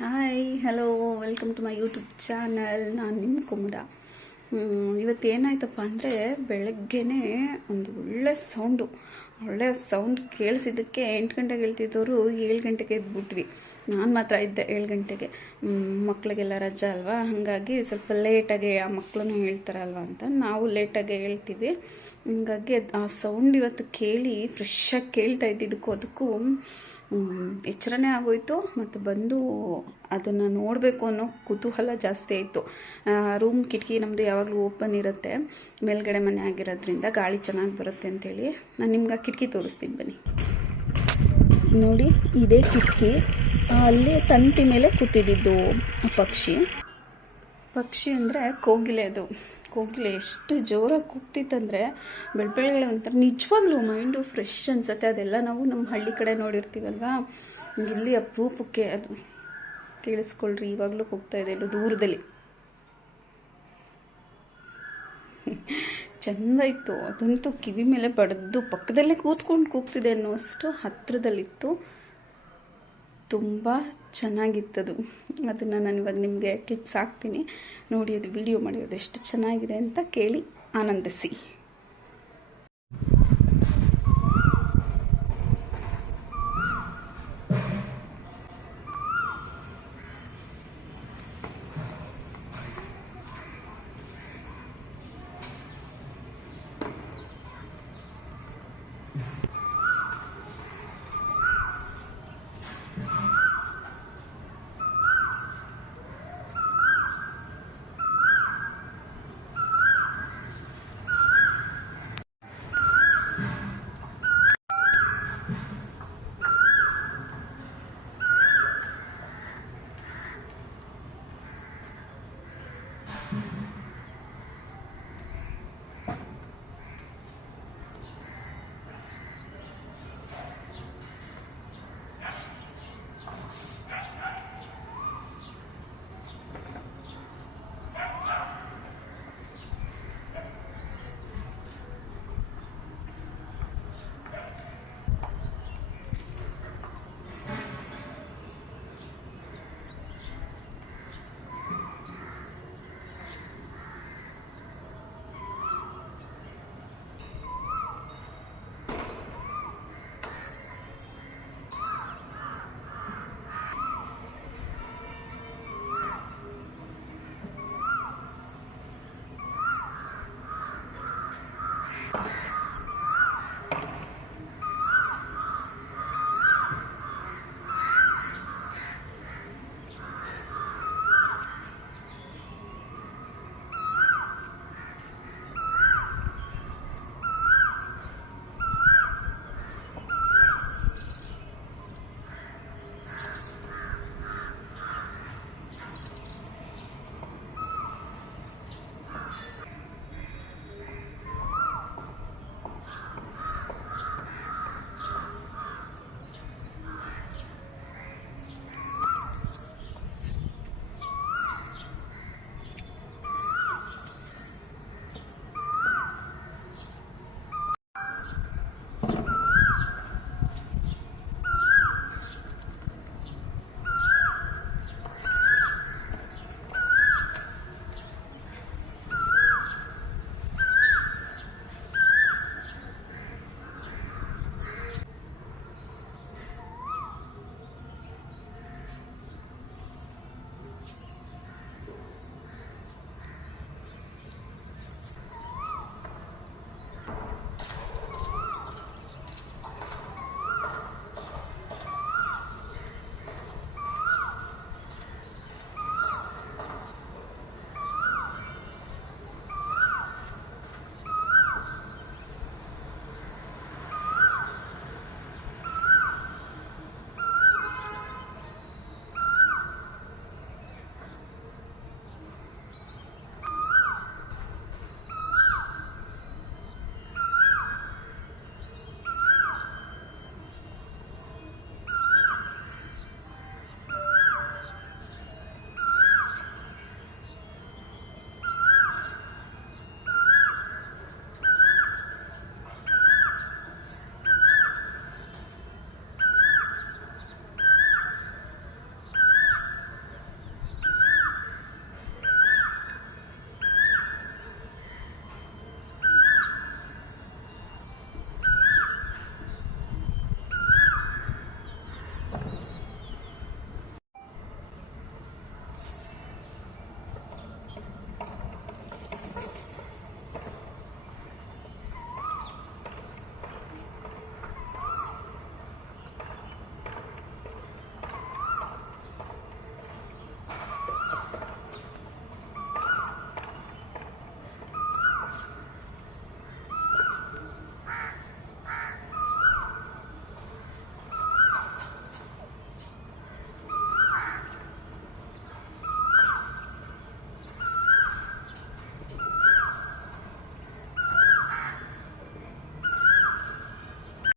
Hi hello welcome to my YouTube channel ನಾನು ನಿಮ್ಮ ಕುಮುದ. ಇವತ್ತೇನಾಯ್ತಪ್ಪ ಅಂದರೆ ಬೆಳಗ್ಗೆನೇ ಒಂದು ಒಳ್ಳೆ ಸೌಂಡು ಒಳ್ಳೆ ಸೌಂಡ್ ಕೇಳಿಸಿದ್ದಕ್ಕೆ ಎಂಟು ಗಂಟೆಗೆ ಹೇಳ್ತಿದ್ದವರು ಏಳು ಗಂಟೆಗೆ ಎದ್ಬಿಟ್ವಿ. ನಾನು ಮಾತ್ರ ಇದ್ದೆ ಏಳು ಗಂಟೆಗೆ. ಮಕ್ಕಳಿಗೆಲ್ಲ ರಜಾ ಅಲ್ವಾ? ಹಾಗಾಗಿ ಸ್ವಲ್ಪ ಲೇಟಾಗಿ ಆ ಮಕ್ಕಳನ್ನು ಹೇಳ್ತಾರಲ್ವ ಅಂತ ನಾವು ಲೇಟಾಗಿ ಹೇಳ್ತೀವಿ. ಹಾಗಾಗಿ ಆ ಸೌಂಡ್ ಇವತ್ತು ಕೇಳಿ ಫ್ರೆಶ್ಶಾಗಿ ಕೇಳ್ತಾ ಇದ್ದಿದ್ದಕ್ಕೂ ಅದಕ್ಕೂ ಎಚ್ಚರನೇ ಆಗೋಯ್ತು ಮತ್ತು ಬಂದು ಅದನ್ನು ನೋಡಬೇಕು ಅನ್ನೋ ಕುತೂಹಲ ಜಾಸ್ತಿ ಆಯಿತು. ರೂಮ್ ಕಿಟಕಿ ನಮ್ಮದು ಯಾವಾಗಲೂ ಓಪನ್ ಇರುತ್ತೆ. ಮೇಲ್ಗಡೆ ಮನೆ ಆಗಿರೋದ್ರಿಂದ ಗಾಳಿ ಚೆನ್ನಾಗಿ ಬರುತ್ತೆ ಅಂತೇಳಿ ನಾನು ನಿಮ್ಗೆ ಕಿಟಕಿ ತೋರಿಸ್ತೀನಿ ಬನ್ನಿ. ನೋಡಿ, ಇದೇ ಕಿಟಕಿ. ಅಲ್ಲಿ ತಂತಿ ಮೇಲೆ ಕೂತಿದ್ದಿದ್ದು ಪಕ್ಷಿ. ಪಕ್ಷಿ ಅಂದರೆ ಕೋಗಿಲೆ ಅದು. ಕೋಗಿಲೆ ಎಷ್ಟು ಜೋರಾಗಿ ಕೂಗ್ತಿತ್ತಂದರೆ ಬೆಳಬೆಳಗ್ಗೆ ಒಂಥರ ನಿಜವಾಗ್ಲೂ ಮೈಂಡು ಫ್ರೆಶ್ ಅನ್ಸುತ್ತೆ. ಅದೆಲ್ಲ ನಾವು ನಮ್ಮ ಹಳ್ಳಿ ಕಡೆ ನೋಡಿರ್ತೀವಲ್ವಾ? ಇಲ್ಲಿ ಅಪರೂಪಕ್ಕೆ ಅದು ಕೇಳಿಸ್ಕೊಳ್ರಿ, ಇವಾಗಲೂ ಹೋಗ್ತಾ ಇದೆ ಎಲ್ಲೋ ದೂರದಲ್ಲಿ. ಚೆಂದ ಇತ್ತು. ಅದಂತೂ ಕಿವಿ ಮೇಲೆ ಬಡ್ದು ಪಕ್ಕದಲ್ಲೇ ಕೂತ್ಕೊಂಡು ಕೂಗ್ತಿದೆ ಅನ್ನೋಷ್ಟು ಹತ್ತಿರದಲ್ಲಿತ್ತು ತುಂಬ ಚೆನ್ನಾಗಿತ್ತದು. ಅದನ್ನು ನಾನು ಇವಾಗ ನಿಮಗೆ ಕ್ಲಿಪ್ಸ್ ಹಾಕ್ತೀನಿ. ನೋಡಿ, ಅದು ವಿಡಿಯೋ ಮಾಡಿರೋದು ಎಷ್ಟು ಚೆನ್ನಾಗಿದೆ ಅಂತ ಕೇಳಿ ಆನಂದಿಸಿ.